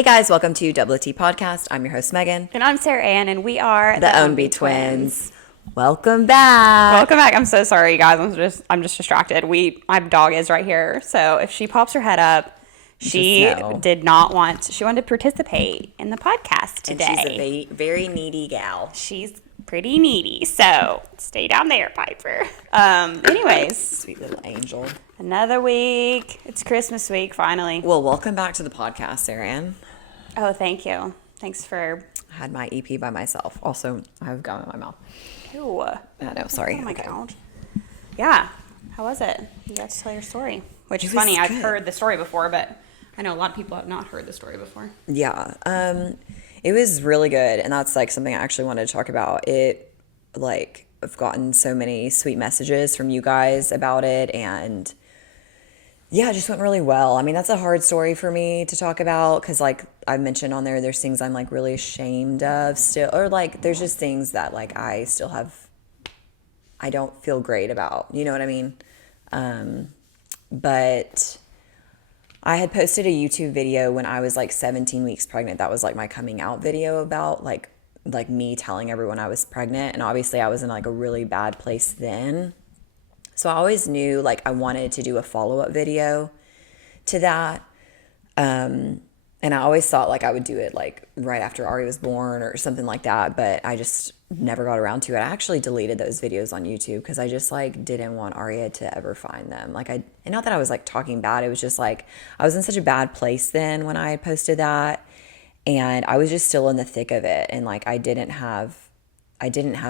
Hey guys, welcome to Double T Podcast. I'm your host Megan. And I'm Sarah Ann, and we are the Ownby Twins. Welcome back. Welcome back. I'm so sorry, you guys. I'm just distracted. My dog is right here, so if she pops her head up, she wanted to participate in the podcast today. And she's a very needy gal. She's pretty needy, so stay down there, Piper. Anyways. Sweet little angel. Another week. It's Christmas week, finally. Well, welcome back to the podcast, Sarah Ann. Oh, thank you. Thanks for... I had my EP by myself. Also, I have gum in my mouth. Ew. I know, sorry. Oh my God. Yeah. How was it? You got to tell your story. Which is funny. I've heard the story before, but I know a lot of people have not heard the story before. Yeah. It was really good. And that's like something I actually wanted to talk about. I've gotten so many sweet messages from you guys about it, and yeah, it just went really well. I mean, that's a hard story for me to talk about because, like I mentioned on there's things I'm like really ashamed of still, or like there's just things that like I don't feel great about. You know what I mean? But I had posted a YouTube video when I was like 17 weeks pregnant. That was like my coming out video about like me telling everyone I was pregnant. And obviously I was in like a really bad place then. So I always knew like I wanted to do a follow-up video to that. And I always thought like I would do it like right after Ari was born or something like that. But I just never got around to it. I actually deleted those videos on YouTube because I just like didn't want Aria to ever find them. And not that I was like talking bad. It was just like I was in such a bad place then when I had posted that. And I was just still in the thick of it. And like I didn't have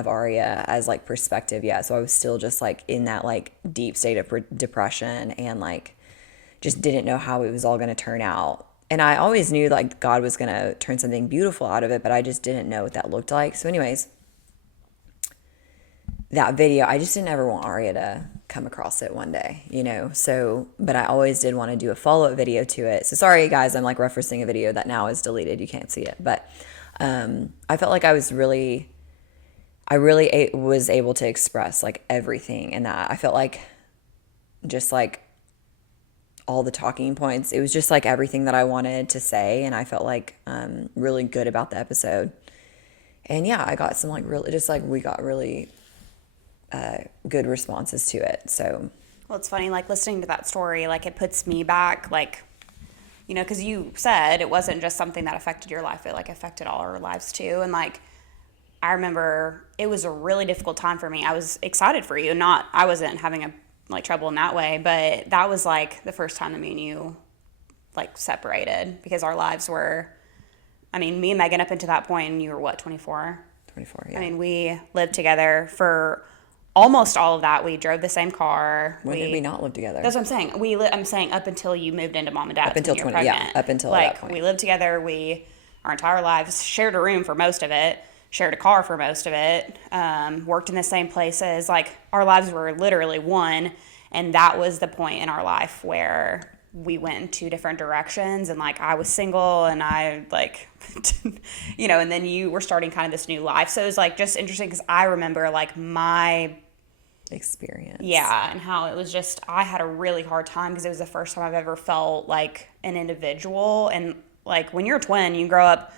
Aria as like perspective yet. So I was still just like in that like deep state of depression and like just didn't know how it was all going to turn out. And I always knew like God was going to turn something beautiful out of it, but I just didn't know what that looked like. So anyways, that video, I just didn't ever want Aria to come across it one day, you know? So, but I always did want to do a follow-up video to it. So sorry guys, I'm like referencing a video that now is deleted. You can't see it, but I felt like I really was able to express like everything in that. I felt like just like all the talking points, it was just like everything that I wanted to say. And I felt like really good about the episode. And yeah, I got some like really, just like we got really good responses to it. So, well, it's funny, like listening to that story, like it puts me back, like, you know, because you said it wasn't just something that affected your life, it like affected all our lives too. And like, I remember it was a really difficult time for me. I was excited for you. I wasn't having trouble in that way, but that was like the first time that me and you like separated because our lives were, I mean, me and Megan up until that point, and you were what, 24? 24, yeah. I mean, we lived together for almost all of that. We drove the same car. When did we not live together? That's what I'm saying. I'm saying up until you moved into mom and dad's. Up until 20, pregnant. yeah, up until like, that point. We lived together. Our entire lives shared a room for most of it. Shared a car for most of it, worked in the same places. Like, our lives were literally one, and that was the point in our life where we went in two different directions, and, like, I was single, and I, like, you know, and then you were starting kind of this new life. So it was, like, just interesting because I remember, like, my experience. Yeah, and how it was just, I had a really hard time because it was the first time I've ever felt like an individual. And, like, when you're a twin, you grow up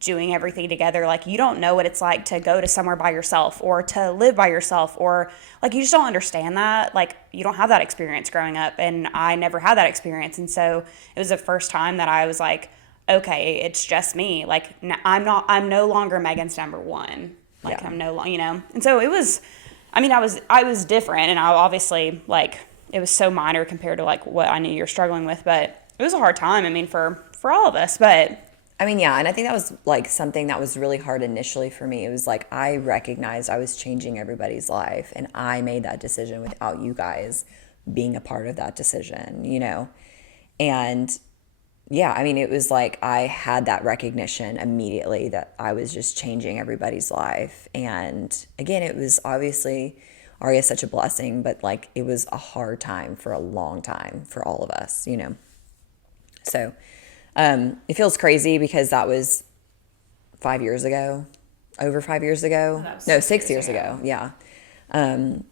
doing everything together. Like, you don't know what it's like to go to somewhere by yourself or to live by yourself, or like you just don't understand that. Like, you don't have that experience growing up, and I never had that experience. And so it was the first time that I was like, okay, it's just me. Like, I'm no longer Megan's number one. Like, yeah. I'm no longer, you know. And so it was, I mean, I was different, and I obviously, like, it was so minor compared to like what I knew you're struggling with, but it was a hard time. I mean, for all of us, but I mean, yeah, and I think that was like something that was really hard initially for me. It was like I recognized I was changing everybody's life, and I made that decision without you guys being a part of that decision, you know? And yeah, I mean, it was like I had that recognition immediately that I was just changing everybody's life. And again, it was obviously Aria such a blessing, but like it was a hard time for a long time for all of us, you know? So it feels crazy because that was 5 years ago, over 5 years ago. No, 6 years ago. Yeah.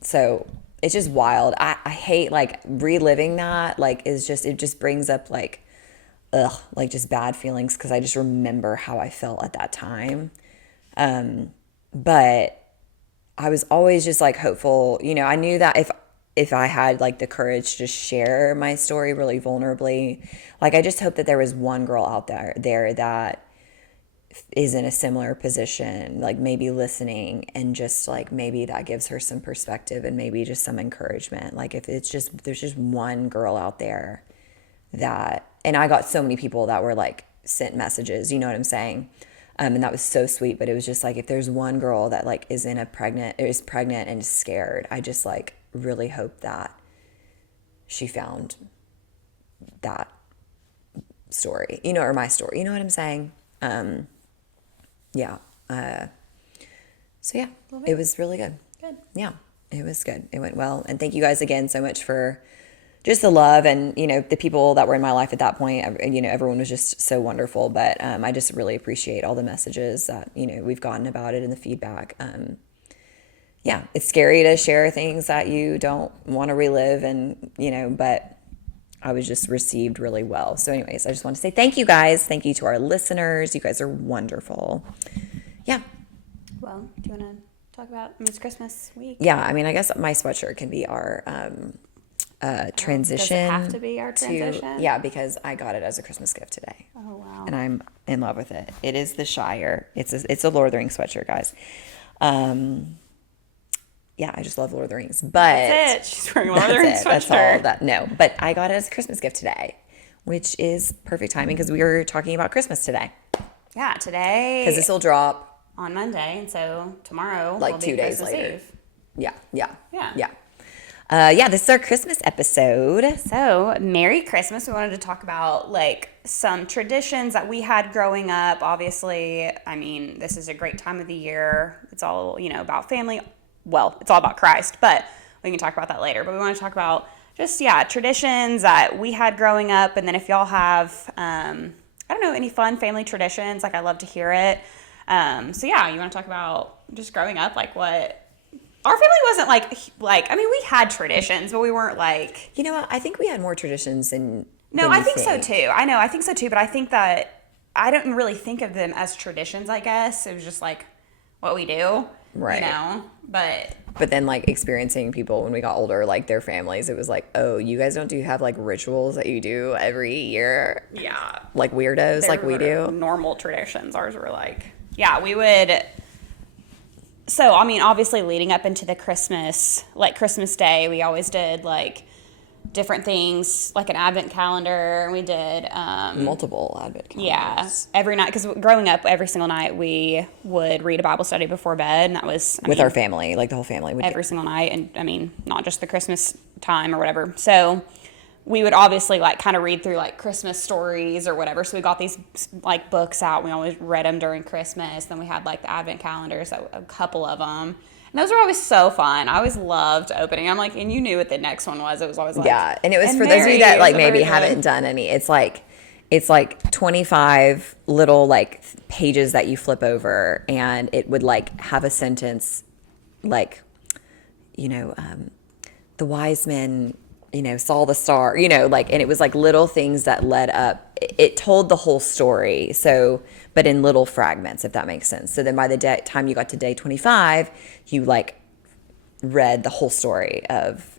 So it's just wild. I hate like reliving that. Like it just brings up like like just bad feelings because I just remember how I felt at that time. But I was always just like hopeful. I knew that if I had like the courage to share my story really vulnerably, like I just hope that there was one girl out there that is in a similar position, like maybe listening, and just like maybe that gives her some perspective and maybe just some encouragement. Like if there's just one girl out there that, and I got so many people that were like sent messages, you know what I'm saying? And that was so sweet, but it was just like, if there's one girl that like is pregnant and is scared, I just like really hope that she found that story, or my story, you know what I'm saying? Yeah. So yeah, it was really good. Good. Yeah, it was good. It went well. And thank you guys again so much for just the love and, the people that were in my life at that point. Everyone was just so wonderful. But I just really appreciate all the messages that, we've gotten about it and the feedback. Yeah, it's scary to share things that you don't want to relive and, but I was just received really well. So anyways, I just want to say thank you guys. Thank you to our listeners. You guys are wonderful. Yeah. Well, do you want to talk about, it's Christmas week? Yeah, I guess my sweatshirt can be our transition. Does it have to be our transition? Yeah, because I got it as a Christmas gift today. Oh, wow. And I'm in love with it. It is the Shire. It's a Lord of the Rings sweatshirt, guys. Yeah, I just love Lord of the Rings. But that's it. She's wearing Lord of the Rings sweatshirt. That's all no. But I got it as a Christmas gift today, which is perfect timing because we were talking about Christmas today. Yeah, today. Because this will drop on Monday, and so tomorrow like will 2 be days Christmas later. Eve. Yeah, this is our Christmas episode. So, Merry Christmas. We wanted to talk about like some traditions that we had growing up. Obviously, this is a great time of the year. It's all, about family. Well, it's all about Christ, but we can talk about that later. But we want to talk about just, traditions that we had growing up. And then if y'all have, any fun family traditions, like I love to hear it. You want to talk about just growing up, like what our family wasn't like, we had traditions, but we weren't like. You know what? I think we had more traditions than. No, I think so too. I think so too. But I think that I didn't really think of them as traditions, I guess. It was just like what we do. Right. But then like experiencing people when we got older, like their families, it was like, oh, you guys don't have like rituals that you do every year? Yeah. Like weirdos like we do? Normal traditions. Ours were like, we would. So, obviously leading up into the Christmas Day, we always did like different things, like an advent calendar. We did multiple advent calendars. Yeah, every night, because growing up, every single night we would read a Bible study before bed, and that was with our family, like the whole family would every single night, and not just the Christmas time or whatever. So we would obviously like kind of read through like Christmas stories or whatever. So we got these like books out. We always read them during Christmas. Then we had like the advent calendars, a couple of them. And those were always so fun. I always loved opening. I'm like, and you knew what the next one was. It was always like, yeah. And it was for those of you that like maybe haven't done any. It's like 25 little like pages that you flip over, and it would like have a sentence like, the wise men, saw the star, like, and it was like little things that led up. It told the whole story. So, but in little fragments, if that makes sense. So then by the time you got to day 25, you like read the whole story of,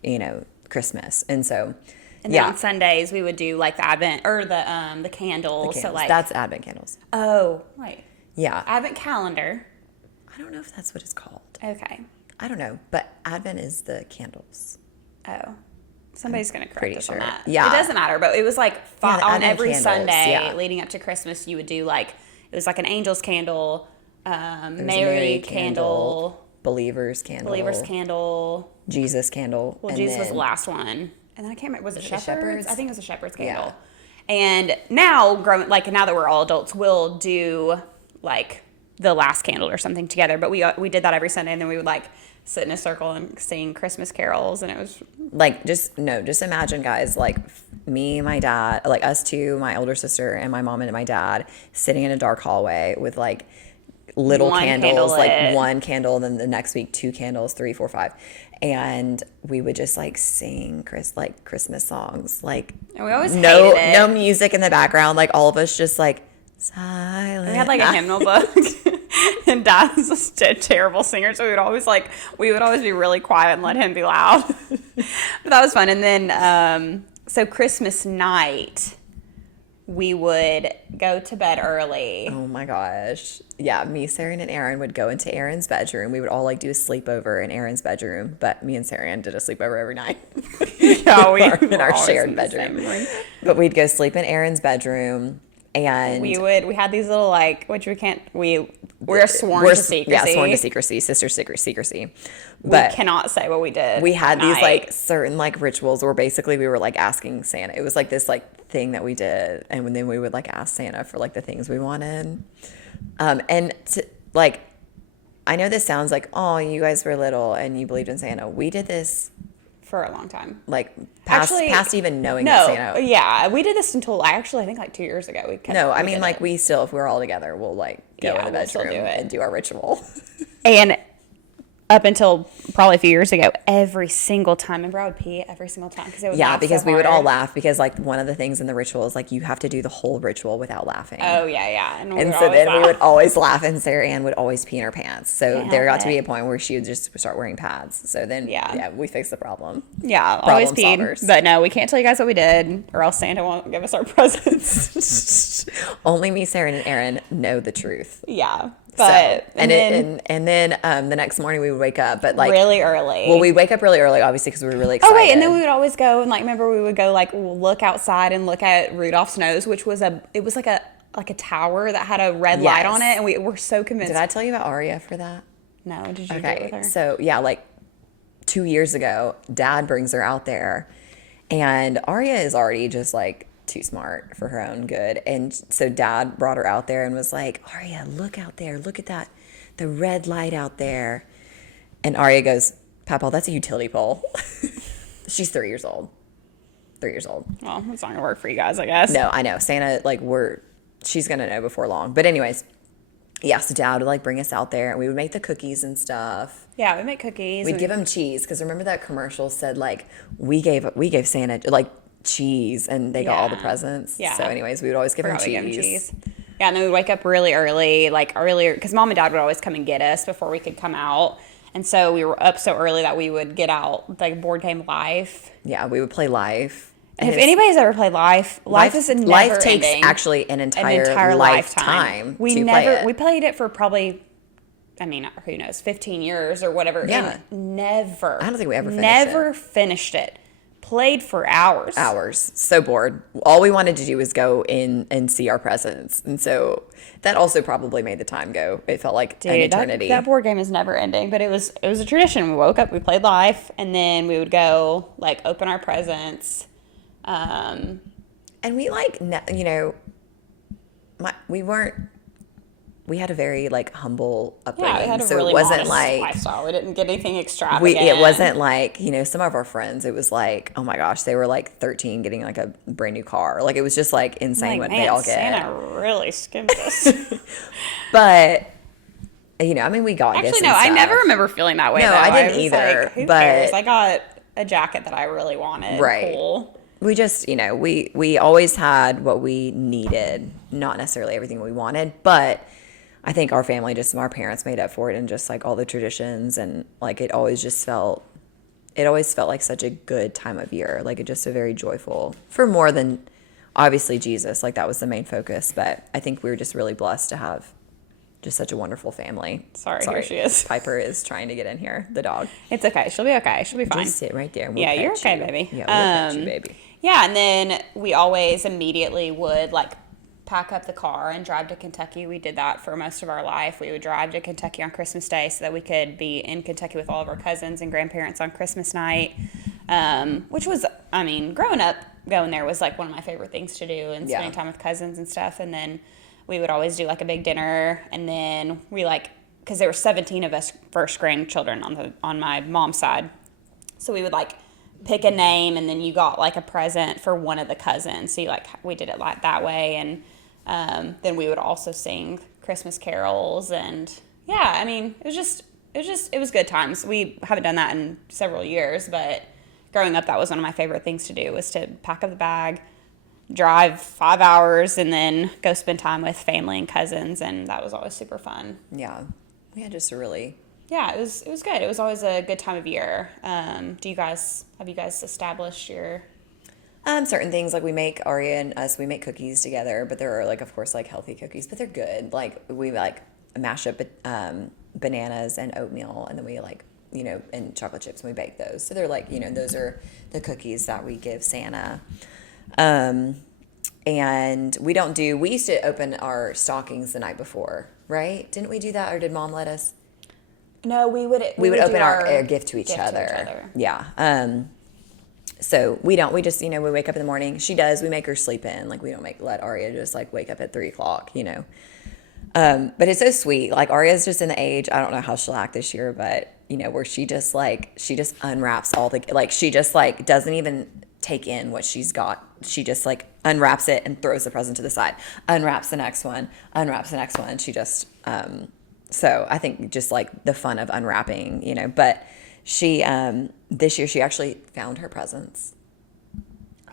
Christmas. And so, and then on Sundays we would do like the Advent or the candles. So like that's Advent candles. Oh, wait. Yeah. Advent calendar. I don't know if that's what it's called. Okay. I don't know, but Advent is the candles. Oh. Somebody's going to correct us on that. Yeah. It doesn't matter, but it was like on every candles, Sunday leading up to Christmas, you would do like, it was like an angel's candle, Mary candle, believer's candle, Jesus candle. Well, Jesus was the last one. And then I can't remember, was it Shepherd's? I think it was a Shepherd's candle. Yeah. And now, now that we're all adults, we'll do like the last candle or something together. But we did that every Sunday, and then we would like sit in a circle and sing Christmas carols, and it was like just imagine, guys, like me, my dad, like us two, my older sister and my mom and my dad sitting in a dark hallway with like little One candles, candle like lit. one candle, and then the next week 2 candles, 3, 4, 5, and we would just like sing Christmas songs, like And we always no hated it. no music in the background, like all of us just like silent. We had like a hymnal book, and Dad was just a terrible singer, so we would always be really quiet and let him be loud. But that was fun. And then so Christmas night, we would go to bed early. Oh my gosh. Yeah, me, Sarah, and Aaron would go into Aaron's bedroom. We would all like do a sleepover in Aaron's bedroom, but me and Sarah Ann did a sleepover every night. Yeah, we in were our always shared in the same bedroom. room. But we'd go sleep in Aaron's bedroom, and We had these little we're sworn to secrecy. Yeah, sworn to secrecy, sister secrecy. We But cannot say what we did. we had that these night. like certain like rituals where basically we were like asking Santa. It was like this like thing that we did, and then we would like ask Santa for like the things we wanted. And like, I know this sounds like, oh, you guys were little and you believed in Santa. We did this for a long time. like past even knowing that Santa. Yeah, we did this until I think like 2 years ago. I mean like we still, if we're all together, we'll like go in the we'll still bedroom do it. and do our ritual. And up until probably a few years ago, every single time, remember I would pee every single time because it would laugh because so we would all hard. laugh because like one of the things in the ritual is like you have to do the whole ritual without laughing. Oh yeah. And so then we would always laugh, and Sarah Ann would always pee in her pants. So Can't there got help to be it. a point where she would just start wearing pads. So then, Yeah. we fixed the problem. always Problem peed. solvers. But no, we can't tell you guys what we did, or else Santa won't give us our presents. Only me, Sarah, and Aaron know the truth. Yeah, So, but and then the next morning we would wake up, but like really early. well, we'd wake up really early, obviously, because we were really excited. Oh wait, and then we would always go and like remember we would go like look outside and look at Rudolph's nose, which was like a tower that had a red light on it, and we were so convinced. Did I tell you about Aria for that? No, did you do it with her? So yeah, like 2 years ago, Dad brings her out there, and Aria is already just like too smart for her own good, and so Dad brought her out there and was like, Aria, look out there, look at that, the red light out there, and Aria goes, Papa, that's a utility pole. She's 3 years old. 3 years old. Well, it's not gonna work for you guys, I guess. No, I know. Santa, like, she's gonna know before long. But anyways, yeah, so Dad would like bring us out there, and we would make the cookies and stuff. Yeah, we make cookies. We'd give him cheese, because remember that commercial said like we gave Santa like cheese, and they got all the presents. Yeah. So anyways, we would always give him cheese. Yeah, and then we'd wake up really early, like earlier, because Mom and Dad would always come and get us before we could come out. And so we were up so early that we would get out like board game Life. Yeah, we would play Life. And if anybody's ever played Life is never Life takes ending. actually an entire lifetime We to never play it. we played it for probably, I mean, who knows, 15 years or whatever. Yeah. And never. I don't think we ever finished it. Finished it. Played for hours. So bored. All we wanted to do was go in and see our presents, and so that also probably made the time go. It felt like an eternity. That board game is never ending, but it was a tradition. We woke up, we played Life, and then we would go like open our presents. And we like, you know, we had a very like humble upbringing. Yeah, we had a so really it wasn't modest like lifestyle. We didn't get anything extravagant. it wasn't like, you know, some of our friends, it was like, oh my gosh, they were like 13 getting like a brand new car. Like it was just like insane what they all get. Santa really skimmed us. But you know, I mean, we got gifts. Actually, no, I never remember feeling that way. No, though. I didn't was either, Like, who but- cares? I got a jacket that I really wanted. Right. Cool. We just, you know, we always had what we needed, not necessarily everything we wanted, but I think our family, just our parents made up for it, and just like all the traditions, and like it always felt like such a good time of year, like just a very joyful, for more than obviously Jesus, like that was the main focus, but I think we were just really blessed to have just such a wonderful family. Sorry, here she is. Piper is trying to get in here, the dog. It's okay. She'll be okay. She'll be fine. Just sit right there. And Yeah, we'll you're pet okay, you. baby. Yeah, we'll pet you, baby. Yeah, and then we always immediately would like pack up the car and drive to Kentucky. We did that for most of our life. We would drive to Kentucky on Christmas Day so that we could be in Kentucky with all of our cousins and grandparents on Christmas night, which was, I mean, growing up, going there was like one of my favorite things to do, and spending time with cousins and stuff. And then we would always do like a big dinner, and then we like, because there were 17 of us first grandchildren on my mom's side, so we would like pick a name, and then you got like a present for one of the cousins. So we did it like that way, and then we would also sing Christmas carols, and yeah, I mean, it was good times. We haven't done that in several years, but growing up, that was one of my favorite things to do, was to pack up the bag, drive 5 hours, and then go spend time with family and cousins, and that was always super fun. Yeah. We had just a really... Yeah, it was good. It was always a good time of year. Have you guys established your... Certain things, like we make, Aria and us, we make cookies together, but there are like, of course, like healthy cookies, but they're good. Like we like mash up bananas and oatmeal, and then we like, you know, and chocolate chips, and we bake those. So they're like, you know, those are the cookies that we give Santa. And we used to open our stockings the night before, right? Didn't we do that, or did Mom let us? No, we would open our gift to each other. Yeah. So we don't. We just, you know, we wake up in the morning. She does. We make her sleep in. Like we don't let Aria just like wake up at 3:00. You know. But it's so sweet. Like Aria's just in the age. I don't know how she'll act this year, but you know, where she just unwraps all the, like she just like doesn't even take in what she's got. She just like unwraps it and throws the present to the side. Unwraps the next one. Unwraps the next one. She just. So I think just like the fun of unwrapping, you know, but she, this year she actually found her presents.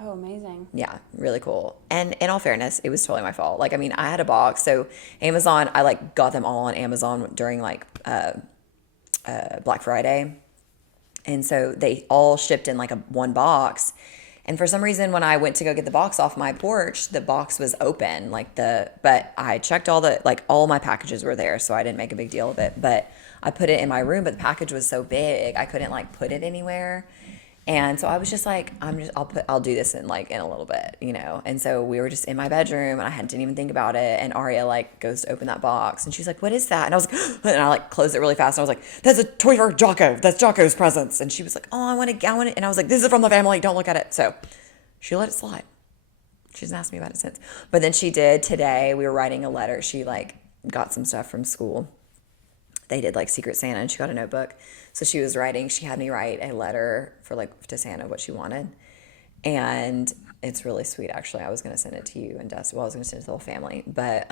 Oh, amazing. Yeah, really cool. And in all fairness, it was totally my fault. Like, I mean, I had a box. So Amazon, I like got them all on Amazon during like Black Friday. And so they all shipped in like one box. And for some reason, when I went to go get the box off my porch, the box was open, but I checked all my packages were there, so I didn't make a big deal of it. But I put it in my room, but the package was so big, I couldn't like put it anywhere. And so I was just like, I'll do this in a little bit, you know? And so we were just in my bedroom, and I didn't even think about it. And Aria like goes to open that box, and she's like, "What is that?" And I was like, and I like closed it really fast. And I was like, "That's a toy for Jocko. That's Jocko's presents." And she was like, "Oh, I want it." And I was like, "This is from the family. Don't look at it." So she let it slide. She hasn't asked me about it since. But then she did today. We were writing a letter. She like got some stuff from school. They did like Secret Santa, and she got a notebook. So she had me write a letter to Santa, what she wanted. And it's really sweet, actually. I was going to send it to you and Dustin. Well, I was going to send it to the whole family. But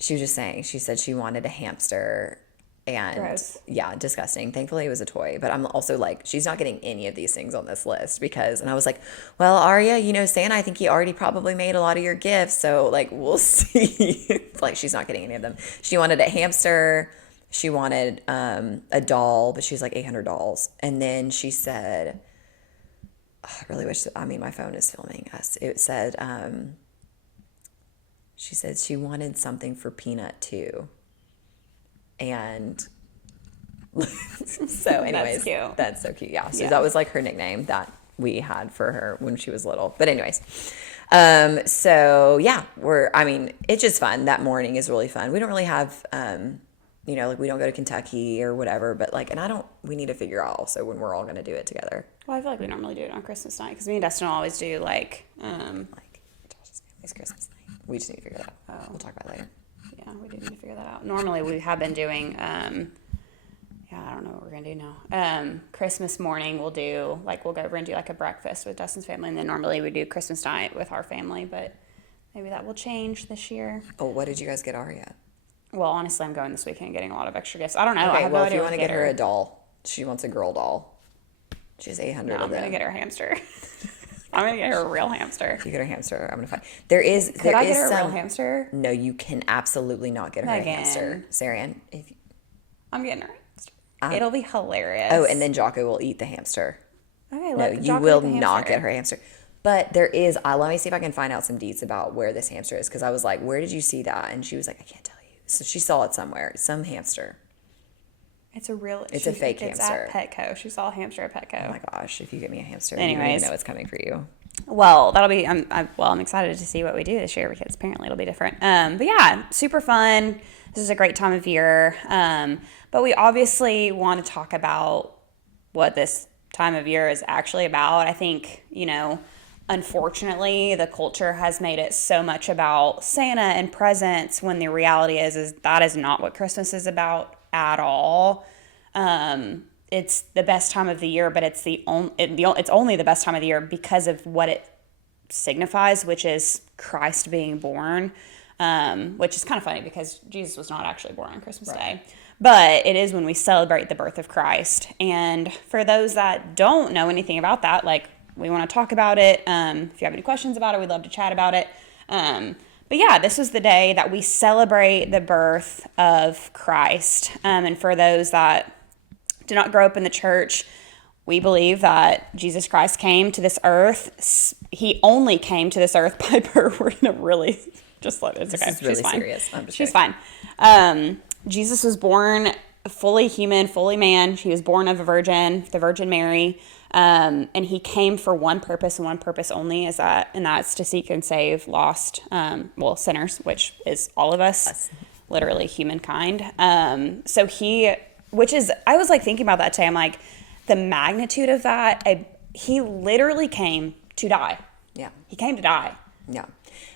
she was just saying, she said she wanted a hamster. And gross. Yeah, disgusting. Thankfully, it was a toy. But I'm also like, she's not getting any of these things on this list and I was like, well, Aria, you know, Santa, I think he already probably made a lot of your gifts. So like, we'll see. Like, she's not getting any of them. She wanted a hamster. She wanted a doll, but she's like 800 dolls. And then she said, oh, I really wish, my phone is filming us. It said, she said she wanted something for Peanut too. And so anyways, that's so cute. Yeah. So that was like her nickname that we had for her when she was little. But anyways, so yeah, it's just fun. That morning is really fun. We don't really have, you know, like we don't go to Kentucky or whatever, but like, we need to figure out also when we're all going to do it together. Well, I feel like we normally do it on Christmas night, because me and Dustin will always do like Josh's family's Christmas night. We just need to figure that out. We'll talk about it later. Yeah, we do need to figure that out. Normally we have been doing, I don't know what we're going to do now. Christmas morning we'll go over and do like a breakfast with Dustin's family, and then normally we do Christmas night with our family, but maybe that will change this year. Oh, what did you guys get Aria? Well, honestly, I'm going this weekend and getting a lot of extra gifts. I don't know. Okay, I have no if idea you want to get her a doll, she wants a girl doll. She has 800 of them. I'm going to get her a hamster. I'm going to get her a real hamster. If you get her a hamster, I'm going to find. Could I get her a real hamster? No, you can absolutely not get her a hamster. Sarian, I'm getting her a hamster. It'll be hilarious. Oh, and then Jocko will eat the hamster. Okay, no, you will not get her a hamster. But there is, let me see if I can find out some deets about where this hamster is, because I was like, where did you see that? And she was like, I can't tell you. So she saw it somewhere, some hamster. It's a fake hamster. It's at Petco. She saw a hamster at Petco. Oh my gosh, if you get me a hamster, anyways, you don't even know what's coming for you. Well, that'll be, I'm excited to see what we do this year, because apparently it'll be different. But yeah, super fun. This is a great time of year. But we obviously want to talk about what this time of year is actually about. I think, you know, unfortunately, the culture has made it so much about Santa and presents, when the reality is that is not what Christmas is about at all. It's the best time of the year, but it's it's only the best time of the year because of what it signifies, which is Christ being born. which is kind of funny because Jesus was not actually born on Christmas Day. But it is when we celebrate the birth of Christ. And for those that don't know anything about that, like, we want to talk about it. If you have any questions about it, we'd love to chat about it. But yeah, this was the day that we celebrate the birth of Christ. And for those that did not grow up in the church, we believe that Jesus Christ came to this earth. He only came to this earth. Piper, we're going to really just let it. It's okay. This is really serious. I'm just She's kidding. fine. Jesus was born fully human, fully man. He was born of a virgin, the Virgin Mary. And he came for one purpose and one purpose only, and that's to seek and save lost, sinners, which is all of us, literally humankind. I was like thinking about that today. I'm like, the magnitude of that, he literally came to die. Yeah. He came to die. Yeah.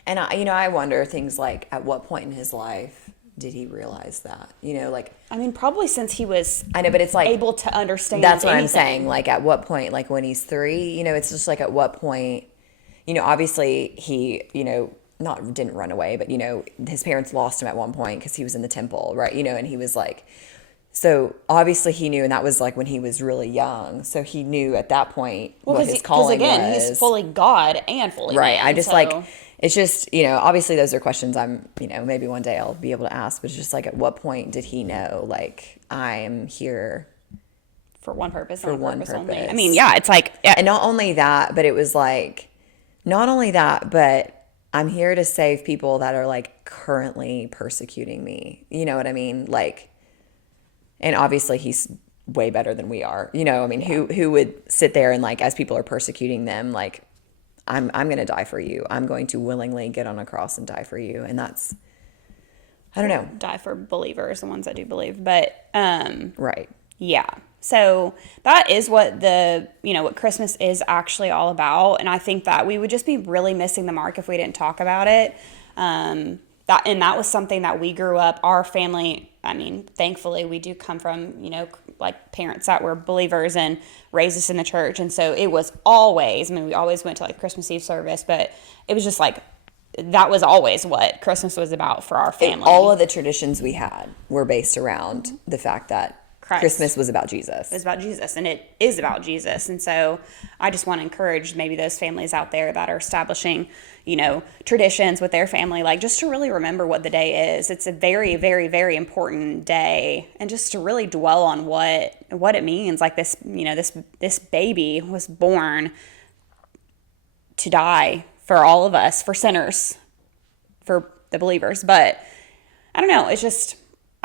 And I wonder things like, at what point in his life did he realize that? Probably since he was I know, but it's like able to understand. That's what anything. I'm saying. Like, at what point, like when he's 3, it's just like, at what point, obviously he, didn't run away, but his parents lost him at one point because he was in the temple, right? And he was like, so obviously he knew, and that was like when he was really young. So he knew at that point what his calling was. Because again, he's fully God and fully right. man. I just it's just, obviously those are questions I'm, maybe one day I'll be able to ask, but it's just like, at what point did he know, like, I'm here for one purpose, for one purpose only? I mean, yeah, it's like, yeah. And not only that, but it was like, not only that, but I'm here to save people that are like currently persecuting me. You know what I mean? Like, and obviously he's way better than we are. Who would sit there and, like, as people are persecuting them, like, I'm going to die for you. I'm going to willingly get on a cross and die for you. And that's, I don't know. Die for believers, the ones that do believe. But, right. Yeah. So that is what what Christmas is actually all about. And I think that we would just be really missing the mark if we didn't talk about it. That was something that we grew up, our family, thankfully we do come from, like parents that were believers and raised us in the church. And so it was always, we always went to like Christmas Eve service, but it was just like, that was always what Christmas was about for our family. All of the traditions we had were based around the fact that Christmas was about Jesus. It was about Jesus, and it is about Jesus. And so I just want to encourage maybe those families out there that are establishing, traditions with their family, like, just to really remember what the day is. It's a very, very, very important day, and just to really dwell on what it means. Like, this, this baby was born to die for all of us, for sinners, for the believers. But I don't know. I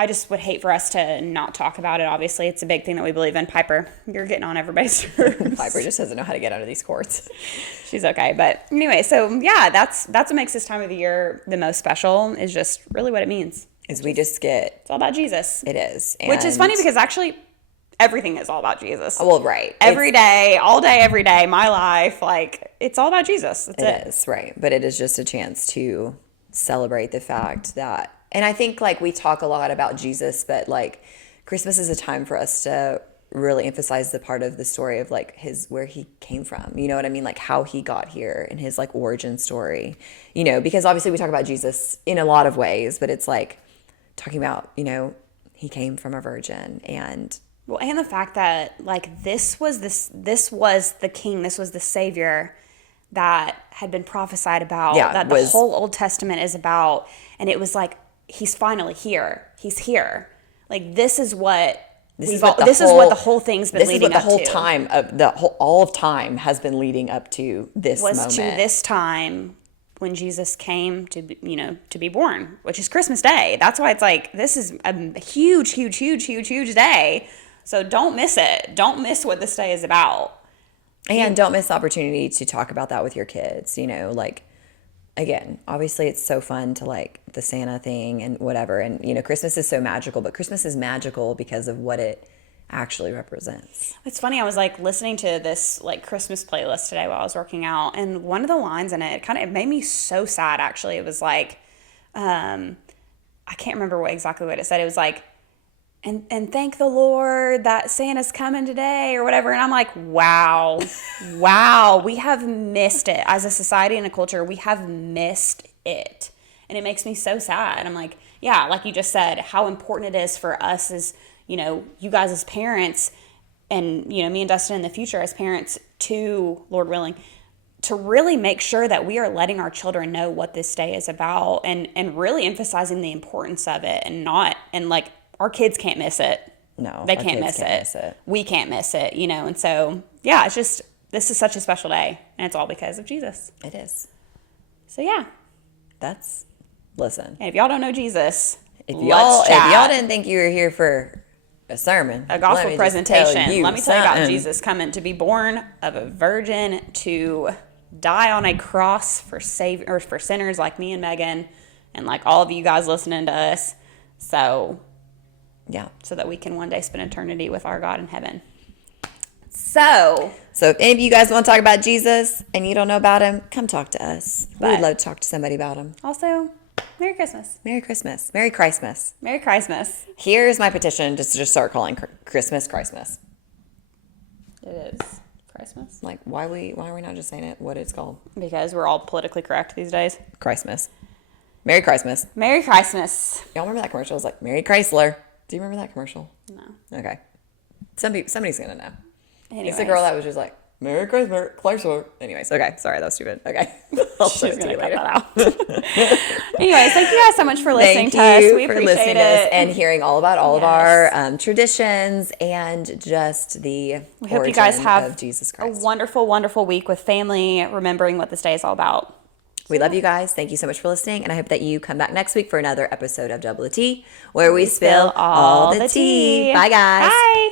just would hate for us to not talk about it. Obviously, it's a big thing that we believe in. Piper, you're getting on everybody's nerves. Piper just doesn't know how to get out of these courts. She's okay. But anyway, so yeah, that's what makes this time of the year the most special, is just really what it means. It's all about Jesus. It is. Which is funny because actually everything is all about Jesus. Well, right. Every day, all day, every day, my life, like, it's all about Jesus. That's it. It is, right. But it is just a chance to celebrate the fact that, and I think, like, we talk a lot about Jesus, but, like, Christmas is a time for us to really emphasize the part of the story of, like, where he came from. You know what I mean? Like, how he got here and his, like, origin story. Because obviously we talk about Jesus in a lot of ways, but it's like talking about, he came from a virgin, and the fact that, like, this was the king, this was the savior that had been prophesied about, that the whole Old Testament is about. And it was like, he's finally here. He's here. Like, this is what the whole thing's been leading up to. This is what the whole all of time has been leading up to this moment. Was to this time when Jesus came to be born, which is Christmas Day. That's why it's like, this is a huge, huge, huge, huge, huge day. So don't miss it. Don't miss what this day is about. And don't miss the opportunity to talk about that with your kids. Like, again, obviously it's so fun to, like, the Santa thing and whatever. And, Christmas is so magical, but Christmas is magical because of what it actually represents. It's funny. I was, like, listening to this, like, Christmas playlist today while I was working out. And one of the lines in it it made me so sad, actually. It was like, I can't remember exactly what it said. It was like, and thank the Lord that Santa's coming today, or whatever. And I'm like, wow, we have missed it. As a society and a culture, we have missed it. And it makes me so sad. I'm like, yeah, like you just said, how important it is for us as, you guys as parents, and, me and Dustin in the future as parents to, Lord willing, to really make sure that we are letting our children know what this day is about, and really emphasizing the importance of it, and like our kids can't miss it. No, they can't miss it. We can't miss it, and so, yeah, it's just, this is such a special day, and it's all because of Jesus. It is. So, yeah. Listen. And if y'all don't know Jesus, if y'all didn't think you were here for a sermon, a gospel presentation, let me tell you about Jesus coming to be born of a virgin, to die on a cross for sinners like me and Megan, and like all of you guys listening to us. So, yeah. So that we can one day spend eternity with our God in heaven. So if any of you guys want to talk about Jesus and you don't know about him, come talk to us. We would love to talk to somebody about him. Also, Merry Christmas. Merry Christmas. Merry Christmas. Merry Christmas. Here's my petition just to start calling Christmas Christmas. It is Christmas. Like, why are we not just saying it what it's called? Because we're all politically correct these days. Christmas. Merry Christmas. Merry Christmas. Y'all remember that commercial? It was like, Merry Chrysler. Do you remember that commercial? No. Okay. Somebody's going to know. Anyways. It's a girl that was just like, Merry Christmas, Chrysler. Anyways, okay. Sorry, that was stupid. Okay. I'll show it to you later. Cut that out. Anyways, thank you guys so much for listening to us. We appreciate listening to us it. and hearing all about all of our traditions and just the we hope you guys have of Jesus Christ. A wonderful, wonderful week with family, remembering what this day is all about. We love you guys. Thank you so much for listening. And I hope that you come back next week for another episode of Double the Tea, where we spill all the tea. Bye, guys. Bye.